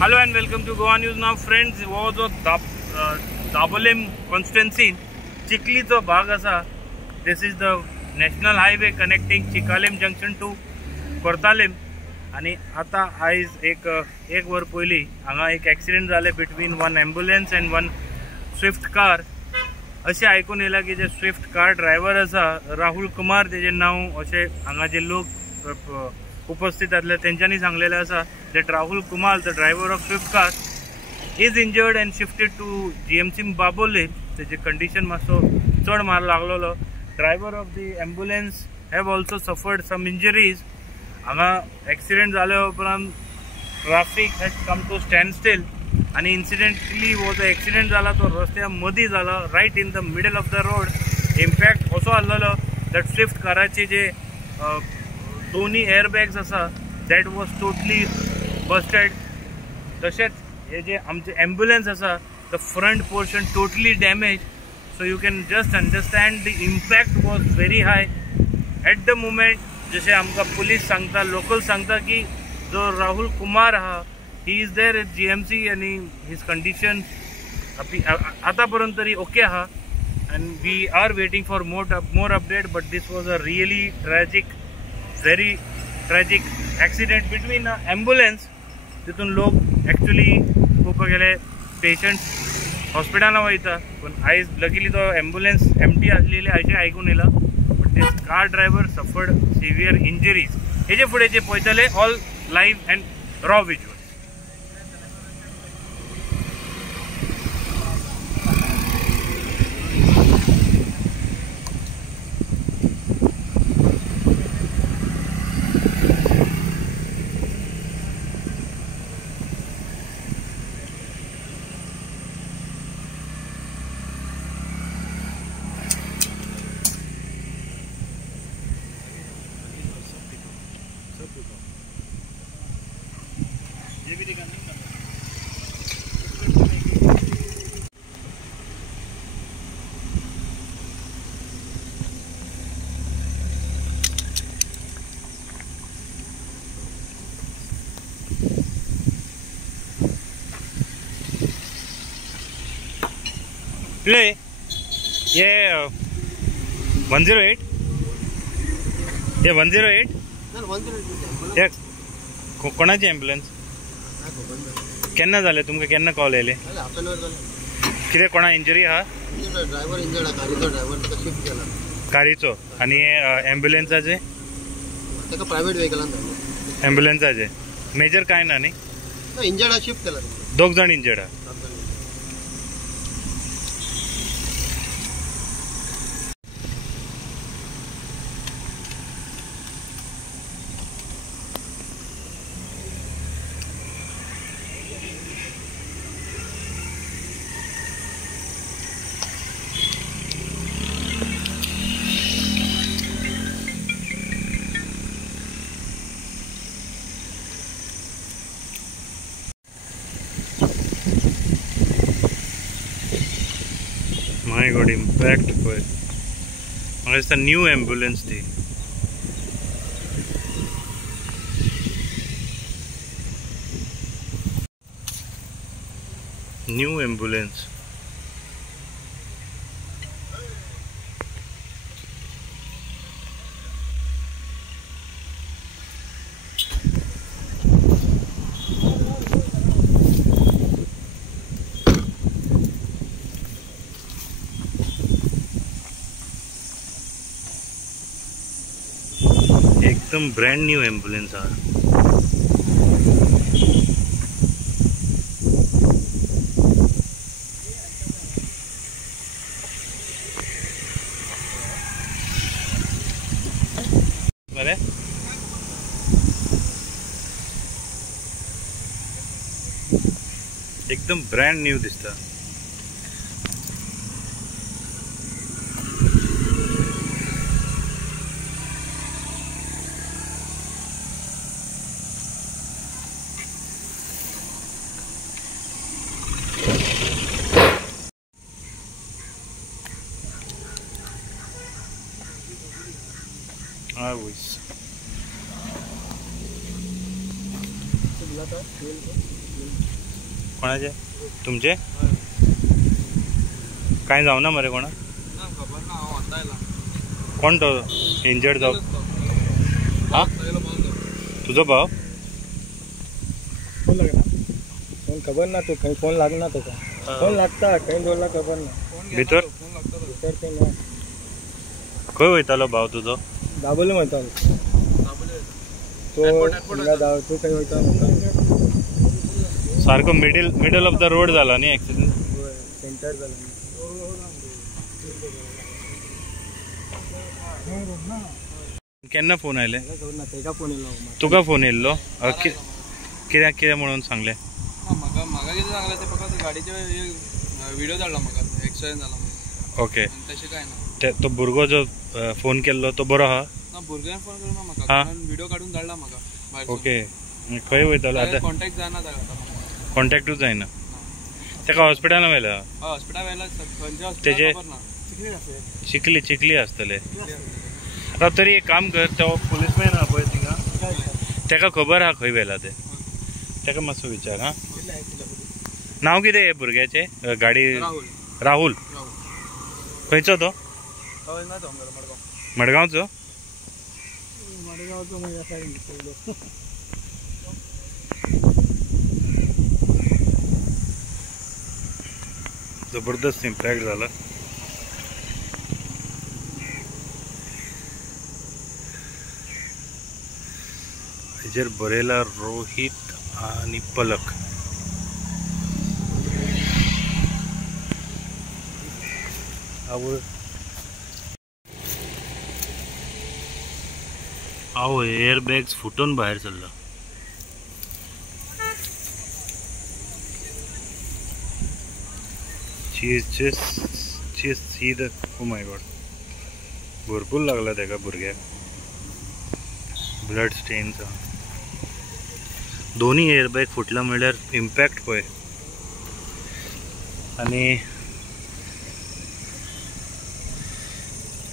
Hello and welcome to Goa News Now. Friends, हो जो Dabolim constituency चिखलीचो भाग आसा. This is the national highway connecting Chikalim junction to Kortalim. आणि आता आयज एक वर पयली हांगा एक एक्सिडेंट जाले between one ambulance and one Swift car. अशें आयकून येयला की जे स्विफ्ट कार ड्रायव्हर आसा राहुल कुमार तेजे नांव अशें हांगा जे लोक उपस्थित आसले तेंच्यांनी सांगलेले आसा that Rahul Kumar, the driver of Swift car, is injured and shifted to GMC Babole. तेजे कंडिशन मातसो चड मार लागलेलो. Driver of the ambulance have also suffered some injuries. हांगा एक्सिडेंट जाल्या उपरांत traffic has come to standstill आणि incidentally वो जो एक्सिडेंट जाला तो रस्त्या मदीं जाला, right in the middle of the road. Impact असो आसलेलो that Swift काराचे जे दोन्ही एअरबॅग्स आसा that was totally busted. तशेंच हे जे आमचे एम्बुलन्स आसा the front portion totally damaged, so you can just understand the impact was very high at the moment. जसे आमकां police सांगता, लोकल सांगता की जो राहुल कुमार आहा he is there at GMC आणि his condition आता पर्यंत तरी ओके आहा and we are waiting for more update. But this was a really very tragic accident between an ambulance. तितून लोक ॲक्च्युली खूप गेले पेशंट हॉस्पिटलां वयता, पण आयज लकीली तो एम्बुलन्स एम्प्टी आसलेले अशें आयकून येयला. But this car driver suffered severe injuries. हेजे फुडें जे पळयतले all live and raw visuals. ये 108 ये 108 ये कोणाची एम्बुलन्स केन्ना जाले तुमकां केन्ना कॉल येयले कितें कोणा इंजरी आहा ड्रायव्हर इंजर्ड आहा कारीचो ड्रायव्हर ताका शिफ्ट केला कारीचो आणि एम्बुलन्साचे ताका प्रायव्हेट व्हेकलान एम्बुलन्साचे मेजर काय ना न्ही इंजर्ड आहा शिफ्ट केला दोग जाण इंजर्ड आहा. My God, impact पळय म्हाका दिसता न्यू एम्बुलन्स ती. न्यू एम्बुलन्स एकदम ब्रँड न्यू एम्बुलन्स आहा. बरे एकदम ब्रँड न्यू दिसता. always. So, कोणाचे तुमचे काय जावना मरे कोणा कोण तो इंजर्ड जाऊ हा तुझो भाव फोन लागना फोन खबर ना तो कहीं फोन लागना तो फोन लागता कहीं दोला खबर ना भितर ते ना खंय वयतालो भाव तुजो दाबोले म्हणतालो तो हिंगा दाव तो काही वयता सारको मिडल ऑफ द रोड जाला न्ही ऍक्सिडेंट सेंटर झाला केन्ना फोन आयले तेका फोन येयलो तुका फोन येयल्लो कित्याक कितें म्हणून सांगले म्हाका कितें सांगलें ते फकत गाडीचे व्हिडिओ धाडला म्हाका एक्सिडेंट जाला म्हणून ओके तशें काय ना तो भुरगो जो फोन केल्लो तो बरो आहा ना भुरग्यान फोन करूं ना म्हाका व्हिडिओ काडून धाडला म्हाका भायर ओके खंय वयतालो आतां कॉन्टॅक्ट जायना ताका कॉन्टॅक्टूच जायना तेका हॉस्पिटलान व्हेला हॉस्पिटल व्हेला खंयच्या तेजे हॉस्पिटल चिखली आसतले तरी एक काम कर तो पुलीसमॅन आहा पळय थिंगा तेका खबर आहा खंय व्हेला ते तेका मातसो विचार हा नांव कितें हे भुरग्याचे गाडी राहुल खंयचो तो मडगांवचो जबरदस्त इम्पॅक्ट झाला हेजेर बरयला रोहित आणि पलक आओ एअर बॅग्स फुटून बाहेर सरला सी द ओ माय गॉड भरपूर लागला तेका भुरग्याक ब्लड स्टेन्स दोन्ही एअर बॅग फुटला म्हणल्यार इम्पॅक्ट पळय आणि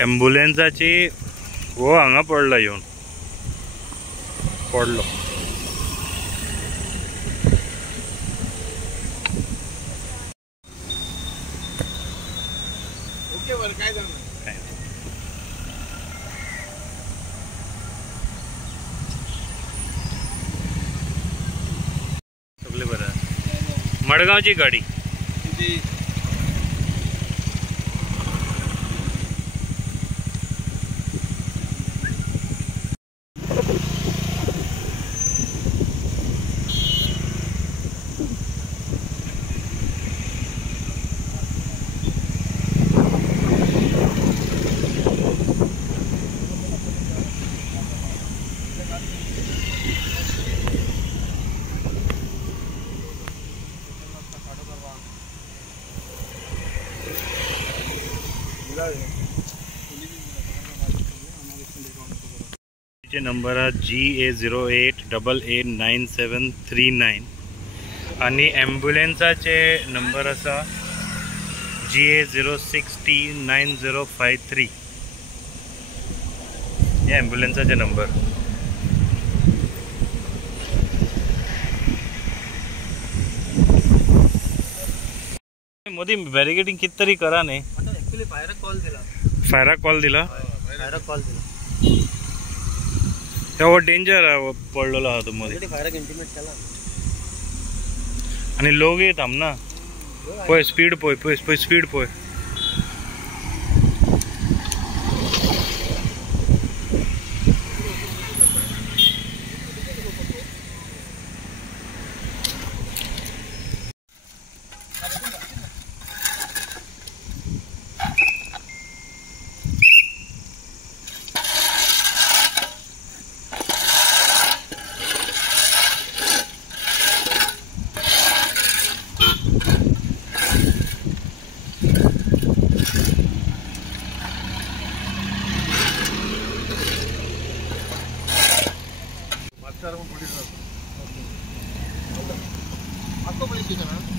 ॲम्ब्युलन्साची हो हांगा पडला येवन पडलो काय जाणार सगळे बरं मडगावची गाडी नंबर हा GA08889739 आणि ॲम्ब्युलन्साचे नंबर आसा GA06T9053 हे ॲम्ब्युलन्साचे नंबर मोदी बॅरिकेडिंग किती तरी करा न्ही एक्चुअली फायराक कॉल दिला फायराक कॉल दिला हो डेंजर पडलेलो हा तो मध्ये फायराक इंटिमेट केला आणि लोक येत ना पळय स्पीड पळय स्पीड पळय आपको पुलिस स्टेशन है